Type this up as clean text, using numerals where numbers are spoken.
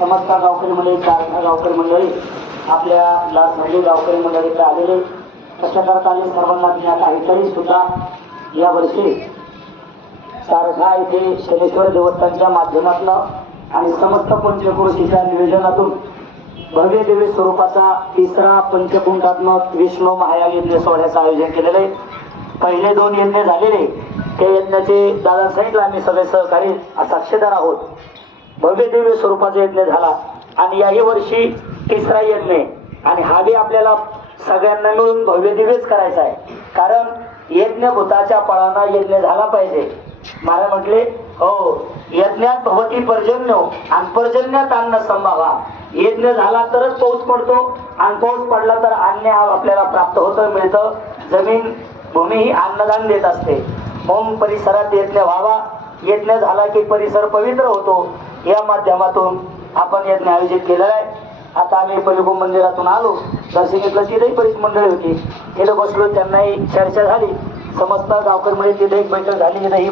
समस्त गावकरी मंडळी, कारखा गावकरी मंडळी, आपल्या लासमंडी गावकरी मंडळीकडे आलेले कशाकरताने सर्वांना ज्ञात आहे तरी सुद्धा या वर्षी कारखा येथे शनेश्वर देवस्थानच्या माध्यमातून आणि समस्त पंचक्रोशीच्या नियोजनातून भव्य दिव्य स्वरूपाचा तिसरा पंचकुंडात्मक विष्णू महायाग यज्ञ सोहळ्याचं आयोजन केलेलं आहे. पहिले 2 यज्ञ झालेले, त्या यज्ञाचे दादा सांगितलं आम्ही सगळे सहकारी साक्षीदार आहोत. भव्य दिव्य स्वरूपाचा यज्ञ झाला आणि याही वर्षी तिसरा यज्ञ आणि हा बी आपल्याला सगळ्यांना मिळून भव्य दिव्यच करायचा आहे. कारण यज्ञ भूताच्या पळाना यज्ञ झाला पाहिजे. मला म्हटले हो, यज्ञात भवती पर्जन्य आणि पर्जन्यात अन्न संभावा. यज्ञ झाला तरच पाऊस पडतो आणि पाऊस पडला तर अन्न आपल्याला प्राप्त होतं, मिळतं. जमीन भूमी ही अन्नदान देत असते. म्हणून परिसरात यज्ञ व्हावा. यज्ञ झाला की परिसर पवित्र होतो. या माध्यमातून आपण यज्ञ आयोजित केलेला आहे. आता आम्ही पलिको मंदिरातून आलो, दर्शनीतलं तिथेही बरीच मंडळी होती. तिथं बसलो, त्यांनाही चर्चा झाली. समस्त गावकरी मंडळी तिथे एक बैठक झाली.